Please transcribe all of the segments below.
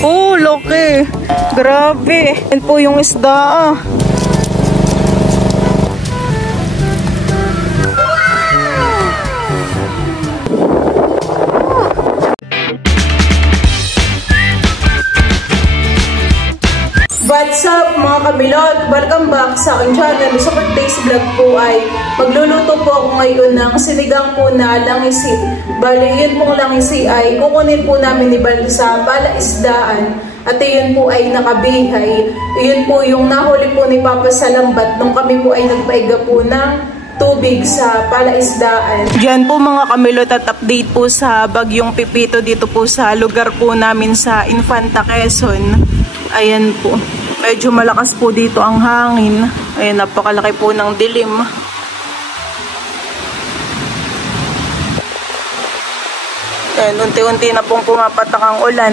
Oh, laki. Grabe. Yan po yung isda. What's up mga kabilot? Welcome back sa aking channel. Sa today's vlog po ay magluluto po ako ngayon ng sinigang po na langisi. Bali yun pong langisi ay kukunin po namin ni Bal sa palaisdaan. At yun po ay nakabihay. Yun po yung nahuli po ni Papa sa lambat nung kami po ay nagpaiga po ng tubig sa palaisdaan. Diyan po mga kamilot at update po sa bagyong Pipito dito po sa lugar po namin sa Infanta, Quezon. Ayan po. Medyo malakas po dito ang hangin. Ayan, napakalaki po ng dilim. Ayan, unti-unti na pong pumapatak ang ulan.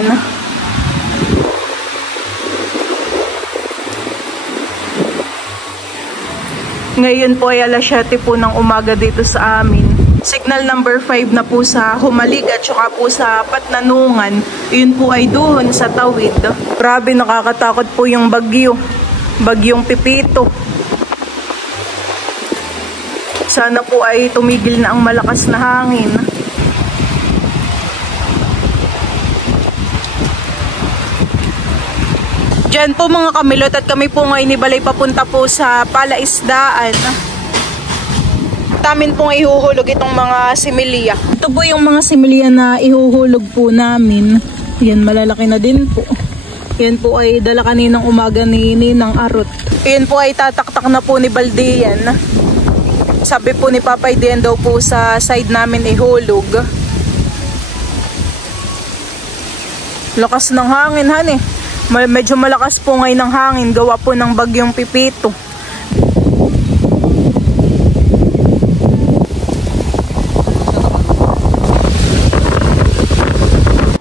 Ngayon po ay alas 7 po ng umaga dito sa amin. Signal number 5 na po sa Humalig at saka po sa Patnanungan. Yun po ay doon sa Tawid. Grabe, nakakatakot po yung bagyo. Bagyong Pipito. Sana po ay tumigil na ang malakas na hangin. Diyan po mga kamilot at kami po ngayon ibalay papunta po sa palaisdaan. Tamin pong ihuhulog itong mga similya. Ito po yung mga similya na ihuhulog po namin. Yan, malalaki na din po. Yan po ay dala kaninang umaga ni Ninang Arot. Yan po ay tataktak na po ni Baldian. Sabi po ni Papay din daw po sa side namin ihulog. Lakas ng hangin, han eh. Medyo malakas po ngayon ng hangin. Gawa po ng bagyong Pipito.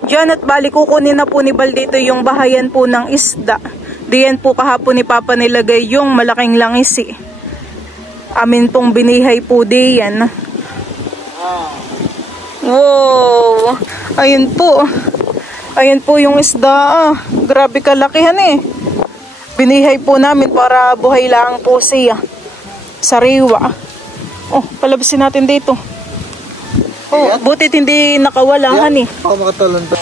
Diyan at bali kukunin na po ni Bal dito yung bahayan po ng isda. Diyan po kahapon ni Papa nilagay yung malaking langisi. Amin pong binihay po diyan. Wow! Ayun po. Ayun po yung isda. Grabe kalakihan eh. Binihay po namin para buhay lang po siya. Sariwa. Oh, palabasin natin dito. Oh, butit hindi nakawalahan eh.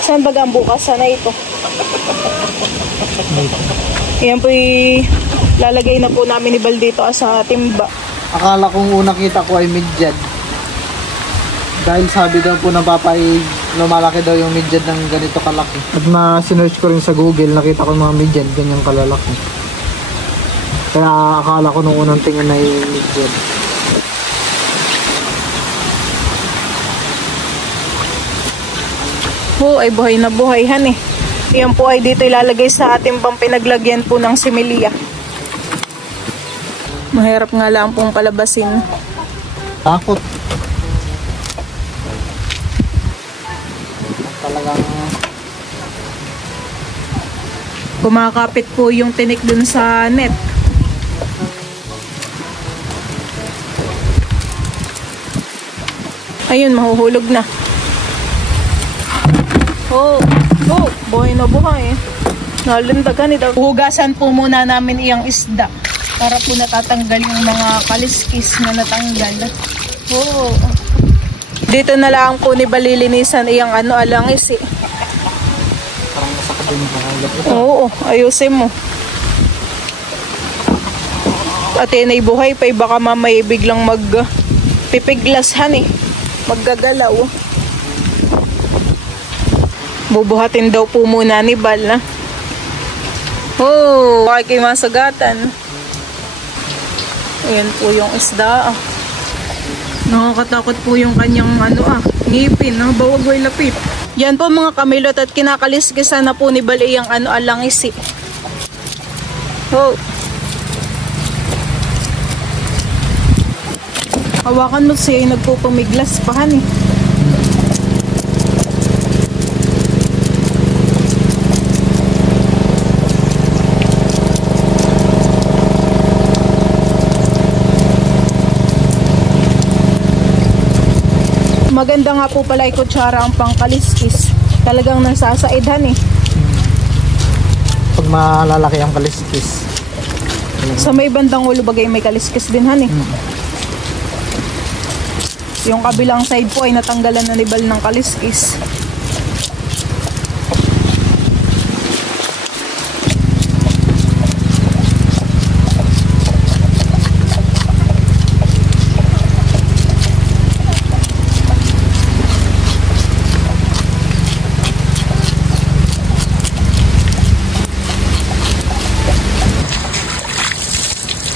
Saan baga ang bukas? Sana ito. Ayan po lalagay na po namin ni Bal dito sa timba. Akala kong unang kita ko ay midyad. Dahil sabi daw po ng Papa ay lumalaki daw yung midyad ng ganito kalaki. At sinearch ko rin sa Google, nakita ko yung mga midyad ganyang kalalaki. Kaya akala ko nung unang tingin ay midyad. Po ay buhay na buhay han eh. Yan po ay dito ilalagay sa ating pang pinaglagyan po ng similya. Mahirap nga lang pong palabasin. Takot. Talagang kumakapit po yung tinik dun sa net. Ayun, mahuhulog na. Oh, buhay na buhay. Nalindagan ito. Hugasan po muna namin iyang isda para po natatanggal yung mga kaliskis na natanggal. Oh. Dito na lang po ni balilinisan iyang alangis eh. parang masakit din yung Oo, ayusin mo. At yan ay buhay pa, baka mamay biglang magpipiglashan eh. Maggagalaw. Bubuhatin daw po muna ni Bal na. Oh, bakit kayo masagatan? Ayan po yung isda. Nakakatakot po yung kanyang ngipin, bawagway lapit. Yan po mga kamilot at kinakaliskisan na po ni Bal yung alangisi. Oh. Hawakan mo siya ay nagpupumiglas pa eh. Maganda nga po pala kutsara ang pangkaliskis. Talagang nasasaidhan eh. pag malalaki ang kaliskis. Sa may bandang ulo bagay may kaliskis din han eh. Yung kabilang side po ay natanggalan na ni Bal ng kaliskis.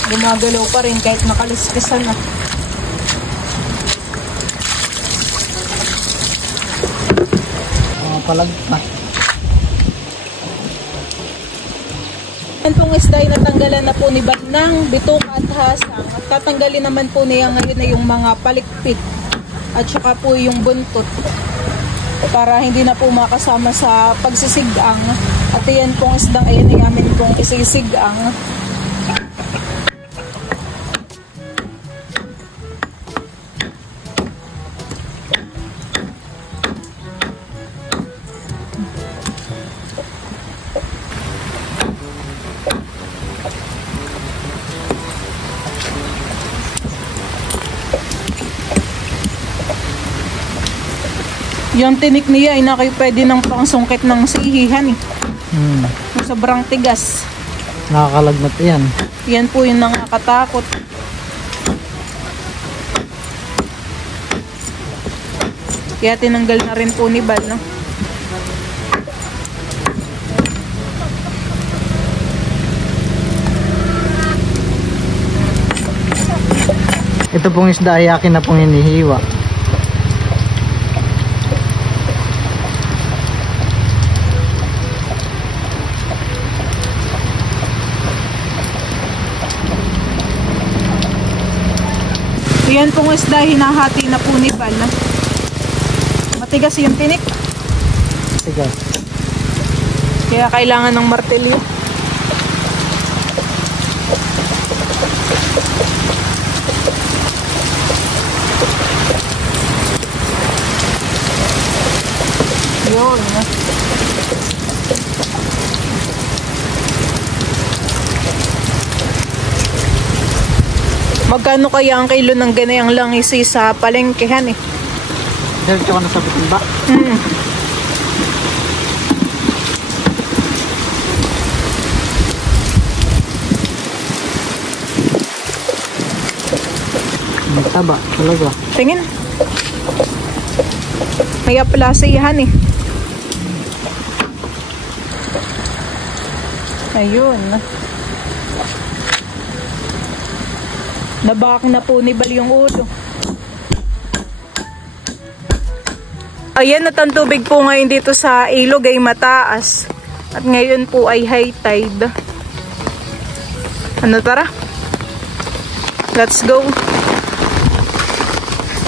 Gumagalaw pa rin kahit nakaliskisan na. Palagpa. Itong isda ay natanggalan na po ni Bal ng bituka at hasang. At tatanggalin naman po niya ngayon na yung mga palikpit at saka po yung buntot para hindi na po makasama sa pagsisigang. At yan pong isdang ayan ay amin pong isisigang. Yung tinik niya ay na kayo pwede ng pangsungkit ng sihihan eh. Sobrang tigas. Nakakalagnat yan. Yan po yung nakakatakot. Kaya tinanggal na rin po ni Bal, no? Ito pong isda ay akin na pong hinihiwa. Yan pong isda, hinahati na po ni Bal. Matigas yung tinik. Matigas. Kaya kailangan ng martilyo. Yun. Magkano kaya ang kilo ng ganayang langis sa palengkehan eh? Diretso ka na sa bitimba? Magtaba talaga. Tingin. May aplasihan eh. Ayun. Nabaki na po ni Bal yung ulo. Ayan, at ang tubig po ngayon dito sa ilog ay mataas. At ngayon po ay high tide. Ano, tara? Let's go.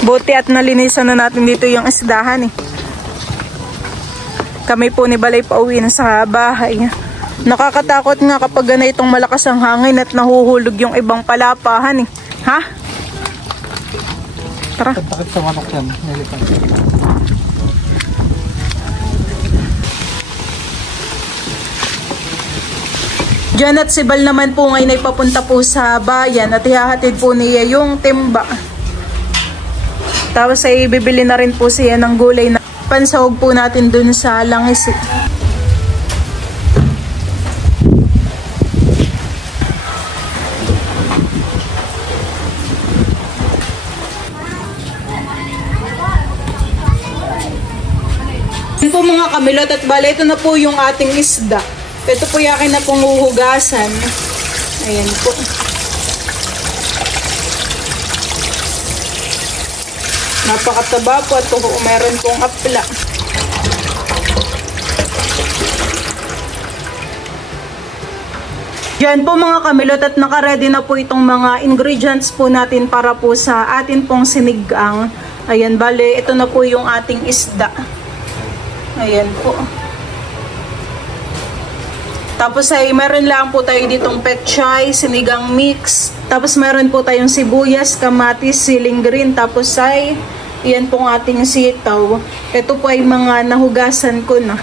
Buti at nalinisan na natin dito yung isdahan eh. Kami po ni Bal ay pauwi na sa bahay. Nakakatakot nga kapag ganitong malakas ang hangin at nahuhulog yung ibang palapahan eh. Ha? Tara. Takot sa manok yan. Diyan at si Bal naman po ngayon ay papunta po sa bayan at ihahatid po niya yung timba. Tapos ay bibili na rin po siya ng gulay na pansahog po natin dun sa langis. Po mga kamilot at bale, ito na po yung ating isda. Ito po yakin na pong huhugasan. Ayan po. Napakataba po at meron pong apla. Yan po mga kamilot at nakaready na po itong mga ingredients po natin para po sa atin pong sinigang. Ayan, bale, ito na po yung ating isda. Ayan po. Tapos ay meron lang po tayo ditong pechay, sinigang mix. Tapos meron po tayong sibuyas, kamatis, siling green. Tapos ay iyan pong ating sitaw. Ito po ay mga nahugasan ko na.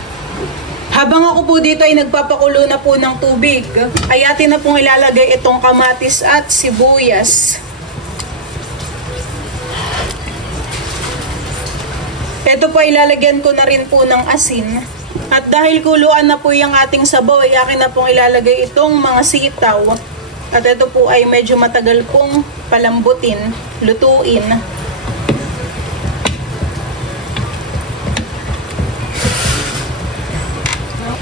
Habang ako po dito ay nagpapakulo na po ng tubig, ay atin na pong ilalagay itong kamatis at sibuyas. Ito po ay ilalagyan ko na rin po ng asin. At dahil kuluan na po yung ating sabaw, ay akin na pong ilalagay itong mga sitaw. At ito po ay medyo matagal pong palambutin, lutuin.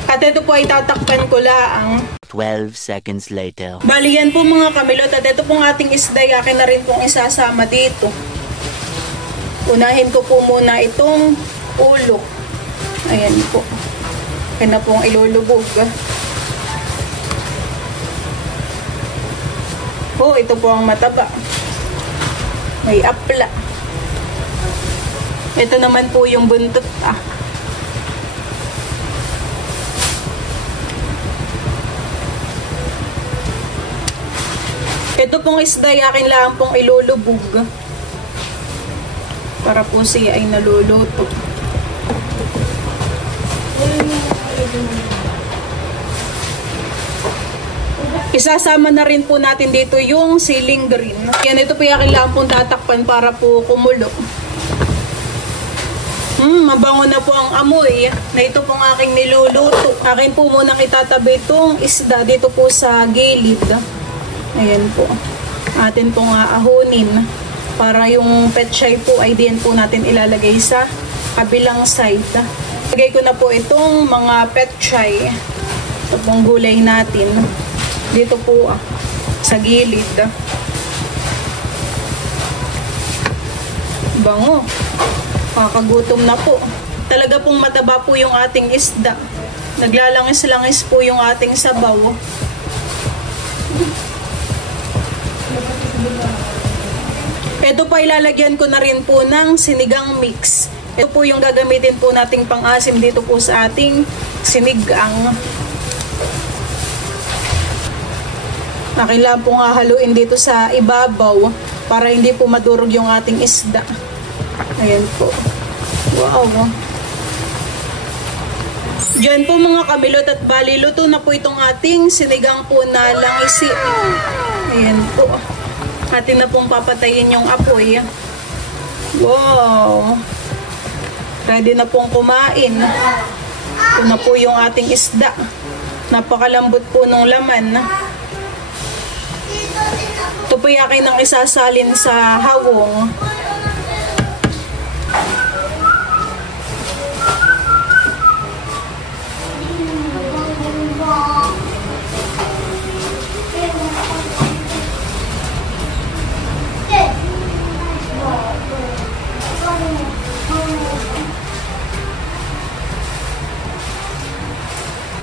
At ito po ay tatakpan ko laang. 12 seconds later. Bali yan po mga kamilot, at ito pong ating isda, akin na rin pong isasama dito. Unahin ko po muna itong ulo. Ayan po. Akin na pong ilulubog. Oh, ito po ang mataba. May apla. Ito naman po yung buntot. Ito pong isda ay akin lang pong ilulubog para po siya ay naluluto. Isasama na rin po natin dito yung siling green. Yan, ito po yung akin lang pong tatakpan para po kumulo. Mabango na po ang amoy na ito pong aking niluluto. Akin po munang itatabi itong isda dito po sa gilid. Ayan po. Atin pong aahunin para yung petchay po ay din po natin ilalagay sa kabilang side. Lagay ko na po itong mga petchay. Ito pong gulay natin. Dito po sa gilid. Bango. Kakagutom na po. Talaga pong mataba po yung ating isda. Naglalangis-langis po yung ating sabaw. Ito pa ilalagyan ko na rin po ng sinigang mix. Ito po yung gagamitin po nating pang-asim dito po sa ating sinigang. Kailangan pong haluin dito sa ibabaw para hindi po madurog yung ating isda. Ayan po. Wow. Diyan po mga kamilot, at bali luto na po itong ating sinigang po na langisi. Ayan po. Atin na pong papatayin yung apoy. Wow. Ready na pong kumain. Ito na po yung ating isda. Napakalambot po ng laman. Ito po yung akin ang isasalin sa hawong.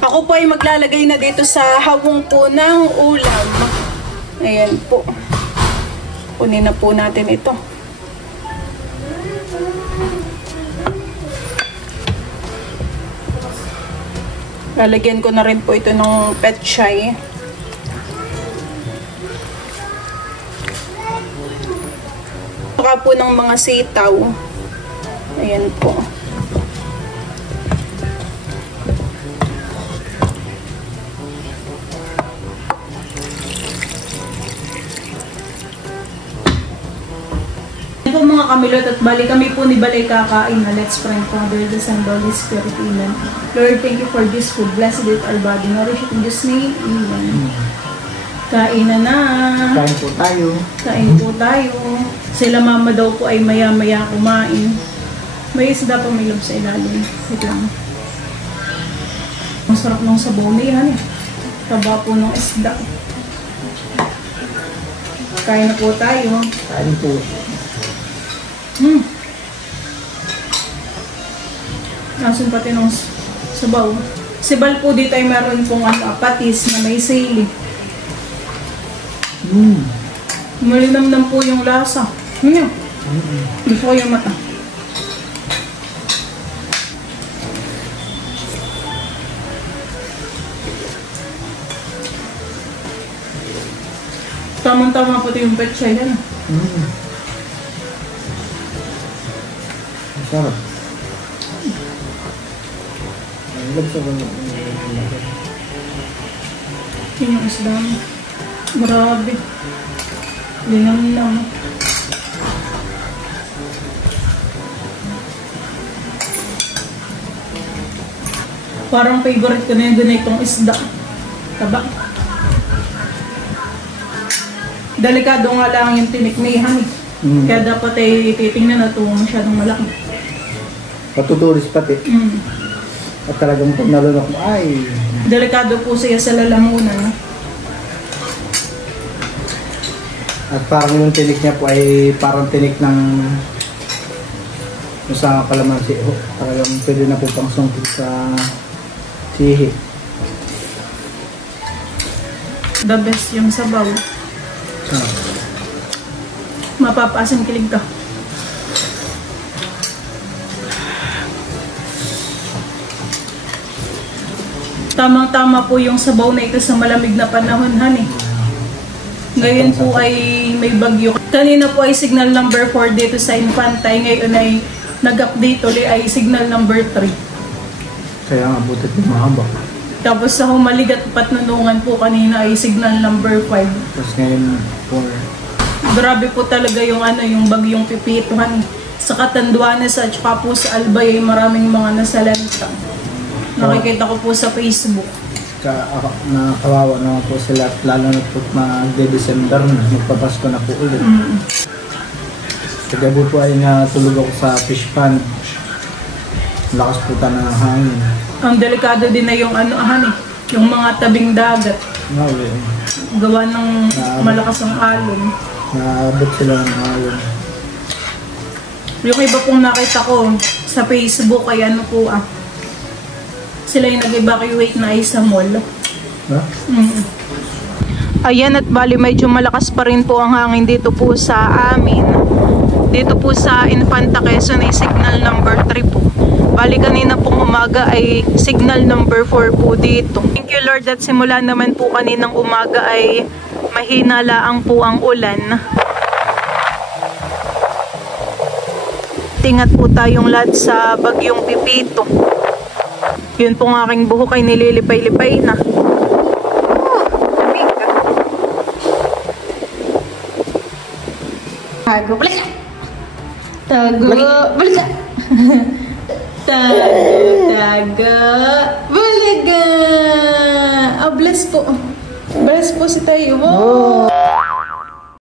Ako po ay maglalagay na dito sa hawong po ng ulam. Ayan po. Kunin na po natin ito. Lalagyan ko na rin po ito ng petchay. Saka po ng mga sitaw. Ayan po. Po mga kamilot, at bali kami po ni Balay kakain na let's pray. Father, the Son, the Holy Spirit, Amen. Lord, thank you for this food. Bless it our body. Nourish it in Jesus' name. Amen. Kain na. Kain po tayo. Kain po tayo. Sila mama daw po ay maya-maya kumain. May isda pa may loob sa ilalim. Wait lang. Ang sarap ng sabaw na yan eh. Taba po ng isda. Kain na po tayo. Kain po. Nasun pati ng sabaw. Sibal po dito ay meron pong patis na may sili. Malinamnam po yung lasa. Gusto ko yung mata. Tamang-tama po ito yung petchay na. Sarap. Ang lagsa ba Yung isda mo. Grabe. Linam-nam. Parang favorite ko na yung ganitong isda. Taba. Delikado nga lang yung tinikmihan eh. Kaya dapat ay titingnan na ito masyadong malaki. Patutulis pati. At talagang pag nalunok mo, ay... Delikado po siya sa lalamunan. No? At parang yung tinik niya po ay parang tinik ng... sa kalamansi. Talagang pwede na po pang sungkit sa sihi. The best yung sabaw. Mapapaasin kilig ka. Tamang-tama po yung sabaw na ito sa malamig na panahon, honey. Ngayon po ay may bagyo. Kanina po ay signal number 4 dito sa Infantay. Ngayon ay nag-update ulit ay signal number 3. Kaya nga butit yung mahaba. Tapos sa Humalig at Patnunungan po kanina ay signal number 5. Tapos ngayon 4. Grabe po talaga yung yung bagyong Pipito, honey. Sa Catanduanes at saka po sa Albay ay maraming mga nasalanta. Nakikita ko po sa Facebook. Nakawawa naman po sila at lalo na po magde-December na, magpapasko na po ulit. Kagabi po ay natulog ako sa fish pond. Lakas po na ng hangin. Ang delikado din na yung yung mga tabing dagat. Gawa ng malakas ang alon. Naabot sila ng alon. Yung iba pong nakita ko sa Facebook ay sila yung nag-evacuate na ay sa mall. Ayan, at bali medyo malakas pa rin po ang hangin dito po sa amin. Dito po sa Infanta Quezon ay signal number 3 po. Bali kanina pong umaga ay signal number 4 po dito. Thank you Lord at simula naman po kaninang umaga ay mahina laang po ang ulan. Tingat po tayong lahat sa bagyong Pipito. Yun pong aking buhok ay nililipay-lipay na. Tago, balik ka! Tago, balik ka! Tago, balik ka! Bless po. Bless po si tayo. Wow!